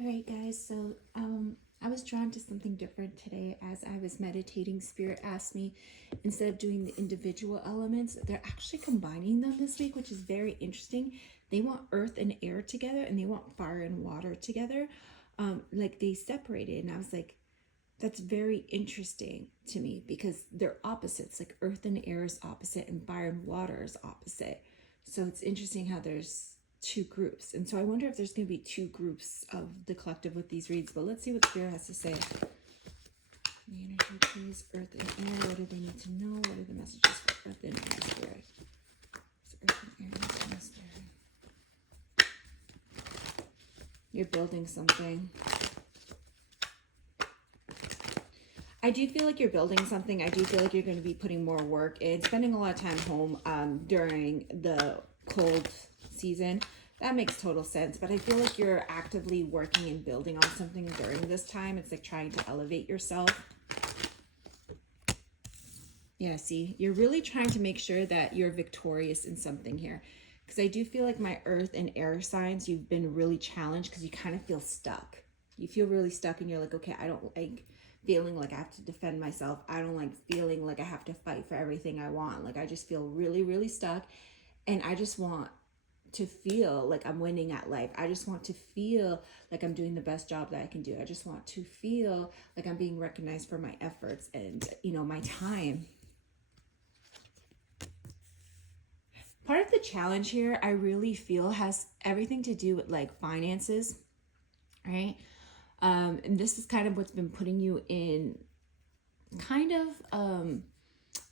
All right, guys. So, I was drawn to something different today as I was meditating. Spirit asked me, instead of doing the individual elements, they're actually combining them this week, which is very interesting. They want earth and air together, and they want fire and water together. Like they separated, and I was like, that's very interesting to me because they're opposites. Like earth and air is opposite, and fire and water is opposite. So it's interesting how there's two groups. And so I wonder if there's going to be two groups of the collective with these reads. But let's see what Spirit has to say. The energy, please. Earth and air. What do they need to know? What are the messages for earth and air, Spirit? So earth and air is in the Spirit. You're building something. I do feel like you're building something. I do feel like you're going to be putting more work in, spending a lot of time home during the cold season. That makes total sense. But I feel like you're actively working and building on something during this time. It's like trying to elevate yourself. Yeah, see, you're really trying to make sure that you're victorious in something here. Because I do feel like my earth and air signs, you've been really challenged because you kind of feel stuck. You feel really stuck and you're like, okay, I don't like feeling like I have to defend myself. I don't like feeling like I have to fight for everything I want. Like I just feel really, really stuck. And I just want to feel like I'm winning at life. I just want to feel like I'm doing the best job that I can do. I just want to feel like I'm being recognized for my efforts and, my time. Part of the challenge here, I really feel, has everything to do with like finances, right? And this is kind of what's been putting you in kind of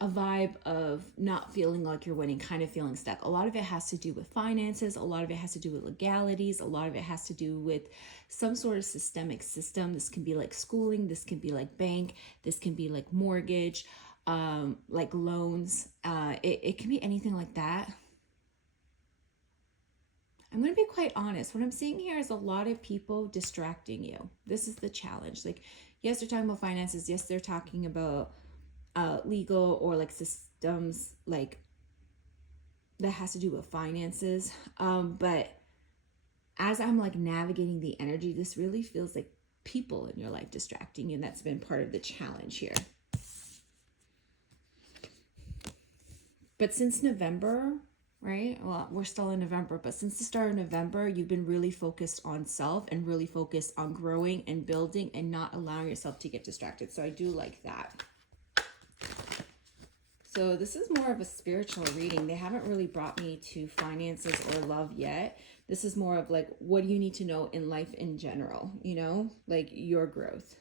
a vibe of not feeling like you're winning, kind of feeling stuck. A lot of it has to do with finances. A lot of it has to do with legalities. A lot of it has to do with some sort of systemic system. This can be like schooling. This can be like bank. This can be like mortgage, like loans. It can be anything like that. I'm going to be quite honest. What I'm seeing here is a lot of people distracting you. This is the challenge. Like, yes, they're talking about finances. Yes, they're talking about legal or like systems, like that has to do with finances. But as I'm like navigating the energy, this really feels like people in your life distracting you. And that's been part of the challenge here. But since November, right? Well, we're still in November, but since the start of November, you've been really focused on self and really focused on growing and building and not allowing yourself to get distracted. So I do like that. So this is more of a spiritual reading. They haven't really brought me to finances or love yet. This is more of like, what do you need to know in life in general? Like your growth.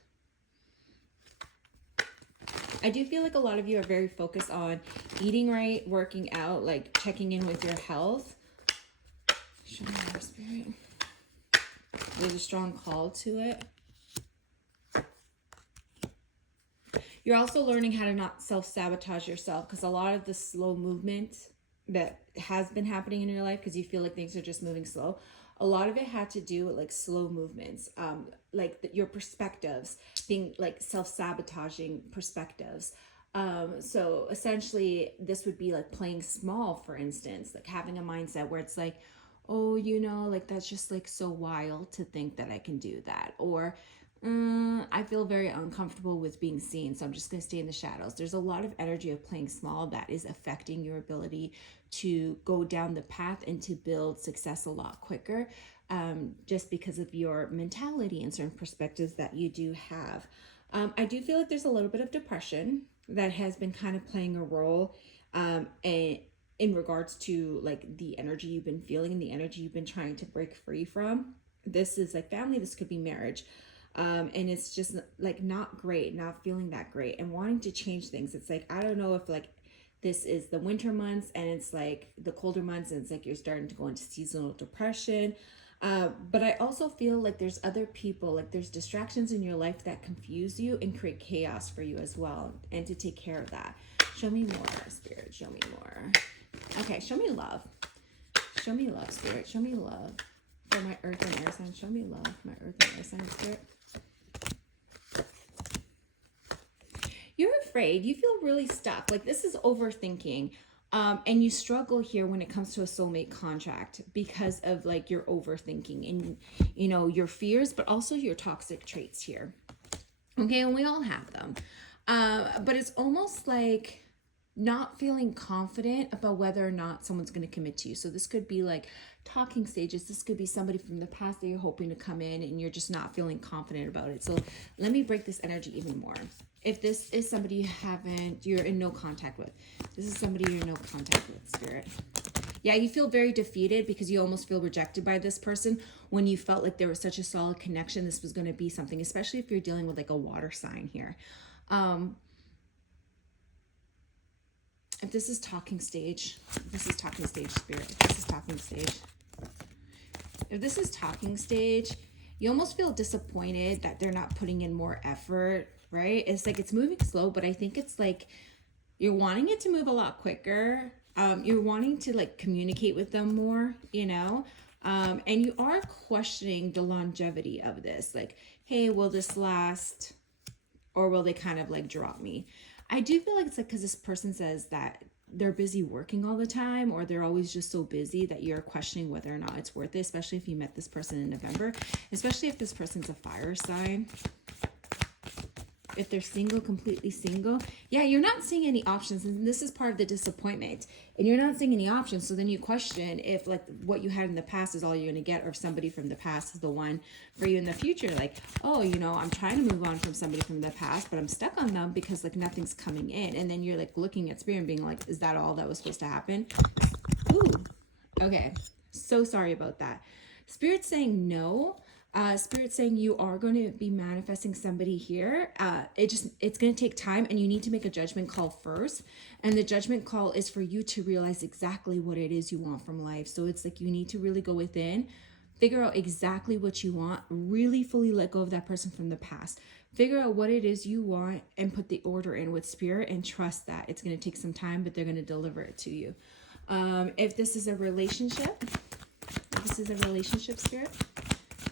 I do feel like a lot of you are very focused on eating right, working out, like checking in with your health. Show me more, Spirit. There's a strong call to it. You're also learning how to not self-sabotage yourself because a lot of the slow movement that has been happening in your life, because you feel like things are just moving slow, a lot of it had to do with like slow movements, your perspectives being like self-sabotaging perspectives. So essentially this would be like playing small, for instance, like having a mindset where it's like, oh, like that's just like so wild to think that I can do that. Or I feel very uncomfortable with being seen, so I'm just going to stay in the shadows. There's a lot of energy of playing small that is affecting your ability to go down the path and to build success a lot quicker, just because of your mentality and certain perspectives that you do have. I do feel like there's a little bit of depression that has been kind of playing a role and in regards to like the energy you've been feeling and the energy you've been trying to break free from. This is like family, this could be marriage. And it's just like not great, not feeling that great and wanting to change things. It's like, I don't know if like this is the winter months and it's like the colder months and it's like you're starting to go into seasonal depression. But I also feel like there's other people, like there's distractions in your life that confuse you and create chaos for you as well, and to take care of that. Show me more, Spirit. Show me more. Okay, show me love. Show me love, Spirit. Show me love. For my earth and air sign, show me love. My earth and air sign, Spirit. You're afraid. You feel really stuck. Like this is overthinking. And you struggle here when it comes to a soulmate contract because of like your overthinking and, you know, your fears, but also your toxic traits here. Okay, and we all have them. But it's almost like not feeling confident about whether or not someone's going to commit to you. So this could be like talking stages. This could be somebody from the past that you're hoping to come in and you're just not feeling confident about it. So let me break this energy even more. If this is somebody you're in no contact with. This is somebody you're in no contact with, Spirit. Yeah, you feel very defeated because you almost feel rejected by this person when you felt like there was such a solid connection. This was going to be something, especially if you're dealing with like a water sign here. If this is talking stage, this is talking stage, Spirit. If this is talking stage. If this is talking stage, you almost feel disappointed that they're not putting in more effort, right? It's like it's moving slow, but I think it's like you're wanting it to move a lot quicker. You're wanting to like communicate with them more, you know? And you are questioning the longevity of this. Like, hey, will this last? Or will they kind of like drop me? I do feel like it's like because this person says that they're busy working all the time, or they're always just so busy that you're questioning whether or not it's worth it, especially if you met this person in November, especially if this person's a fire sign. If they're single, completely single, yeah, you're not seeing any options, and this is part of the disappointment, and you're not seeing any options. So then you question if like what you had in the past is all you're going to get, or if somebody from the past is the one for you in the future. Like, oh, you know, I'm trying to move on from somebody from the past, but I'm stuck on them because like nothing's coming in. And then you're like looking at Spirit and being like, is that all that was supposed to happen? Ooh, okay, so sorry about that. Spirit's saying no. Spirit saying you are going to be manifesting somebody here. It's going to take time, and you need to make a judgment call first. And the judgment call is for you to realize exactly what it is you want from life. So it's like you need to really go within, figure out exactly what you want, really fully let go of that person from the past. Figure out what it is you want and put the order in with Spirit, and trust that it's going to take some time, but they're going to deliver it to you. If this is a relationship, Spirit.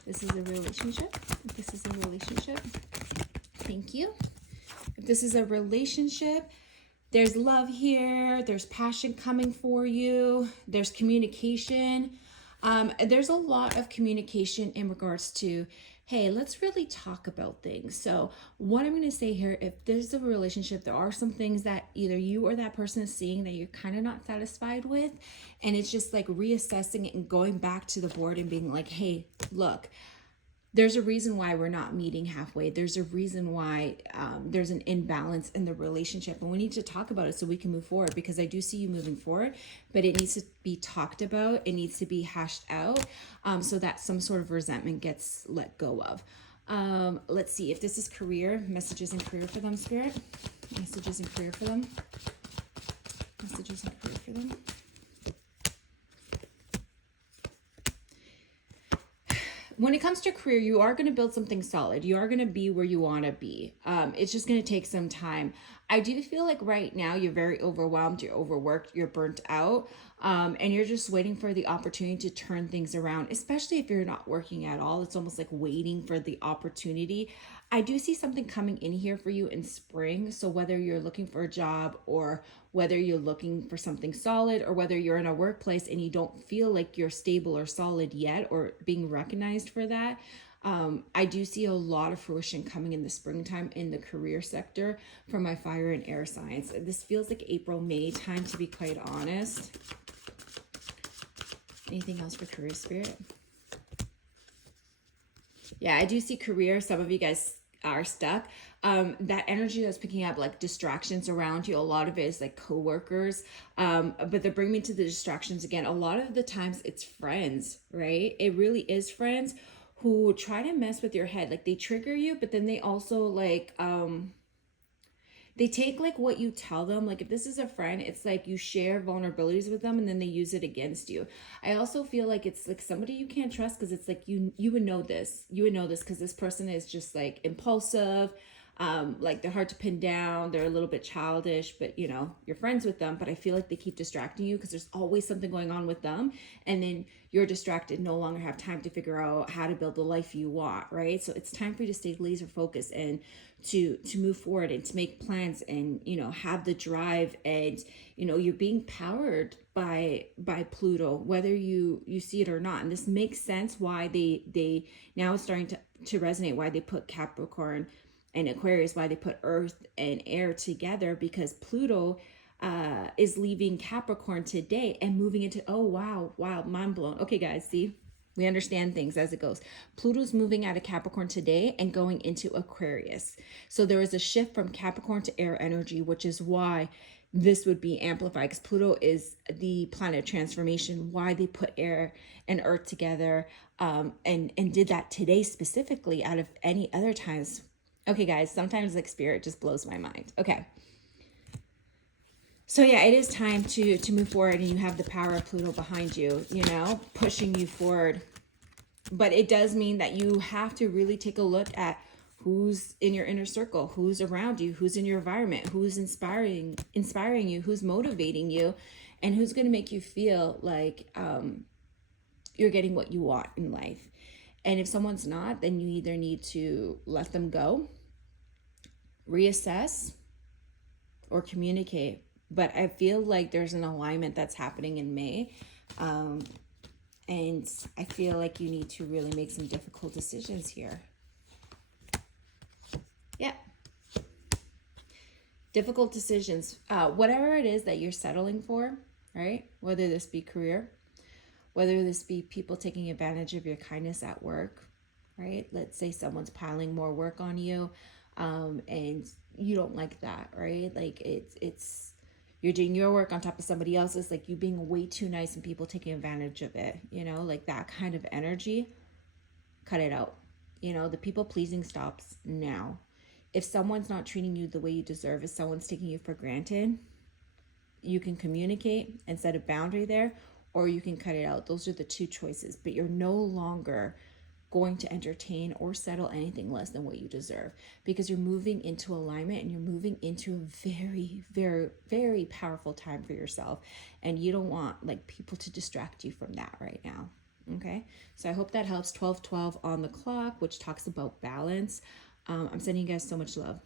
This is a relationship. If this is a relationship, thank you. If this is a relationship, there's love here. There's passion coming for you. There's communication. There's a lot of communication in regards to, hey, let's really talk about things. So what I'm going to say here, if there's a relationship, there are some things that either you or that person is seeing that you're kind of not satisfied with. And it's just like reassessing it and going back to the board and being like, hey, look, there's a reason why we're not meeting halfway. There's a reason why there's an imbalance in the relationship. And we need to talk about it so we can move forward, because I do see you moving forward, but it needs to be talked about. It needs to be hashed out so that some sort of resentment gets let go of. Let's see if this is career, messages in career for them, Spirit. Messages in career for them. Messages in career for them. When it comes to career, you are going to build something solid. You are going to be where you want to be. It's just going to take some time. I do feel like right now you're very overwhelmed, you're overworked, you're burnt out, and you're just waiting for the opportunity to turn things around, especially if you're not working at all. It's almost like waiting for the opportunity. I do see something coming in here for you in spring. So whether you're looking for a job, or whether you're looking for something solid, or whether you're in a workplace and you don't feel like you're stable or solid yet, or being recognized for that, I do see a lot of fruition coming in the springtime in the career sector for my fire and air signs. This feels like April, May time, to be quite honest. Anything else for career, Spirit? Yeah, I do see career. Some of you guys are stuck. That energy that's picking up, like distractions around you, a lot of it is like coworkers. But they bring me to the distractions again. A lot of the times it's friends, right? It really is friends who try to mess with your head. Like they trigger you, but then they also like they take like what you tell them. Like if this is a friend, it's like you share vulnerabilities with them and then they use it against you. I also feel like it's like somebody you can't trust, because it's like you would know this. You would know this because this person is just like impulsive. Like they're hard to pin down, they're a little bit childish, but you know, you're friends with them, but I feel like they keep distracting you because there's always something going on with them, and then you're distracted, no longer have time to figure out how to build the life you want, right? So it's time for you to stay laser focused and to move forward and to make plans, and you know, have the drive, and you know, you're being powered by Pluto, whether you see it or not. And this makes sense why they now it's starting to resonate, why they put Capricorn and Aquarius, why they put Earth and air together, because Pluto is leaving Capricorn today and moving into, oh wow, mind blown. Okay guys, see, we understand things as it goes. Pluto's moving out of Capricorn today and going into Aquarius. So there is a shift from Capricorn to air energy, which is why this would be amplified, because Pluto is the planet of transformation, why they put air and earth together, and did that today specifically out of any other times. Okay guys, sometimes like spirit just blows my mind. Okay, so yeah, it is time to move forward, and you have the power of Pluto behind you, you know, pushing you forward. But it does mean that you have to really take a look at who's in your inner circle, who's around you, who's in your environment, who's inspiring you, who's motivating you, and who's going to make you feel like you're getting what you want in life. And if someone's not, then you either need to let them go, reassess, or communicate. But I feel like there's an alignment that's happening in May. And I feel like you need to really make some difficult decisions here. Yeah. Difficult decisions. Whatever it is that you're settling for, right? Whether this be career, whether this be people taking advantage of your kindness at work, right? Let's say someone's piling more work on you, and you don't like that, right? Like it's you're doing your work on top of somebody else's, like you being way too nice and people taking advantage of it, you know, like that kind of energy. Cut it out. You know, the people pleasing stops now. If someone's not treating you the way you deserve, if someone's taking you for granted, you can communicate and set a boundary there, or you can cut it out. Those are the two choices. But you're no longer going to entertain or settle anything less than what you deserve, because you're moving into alignment and you're moving into a very, very, very powerful time for yourself. And you don't want like people to distract you from that right now. Okay, so I hope that helps. 12:12 on the clock, which talks about balance. I'm sending you guys so much love.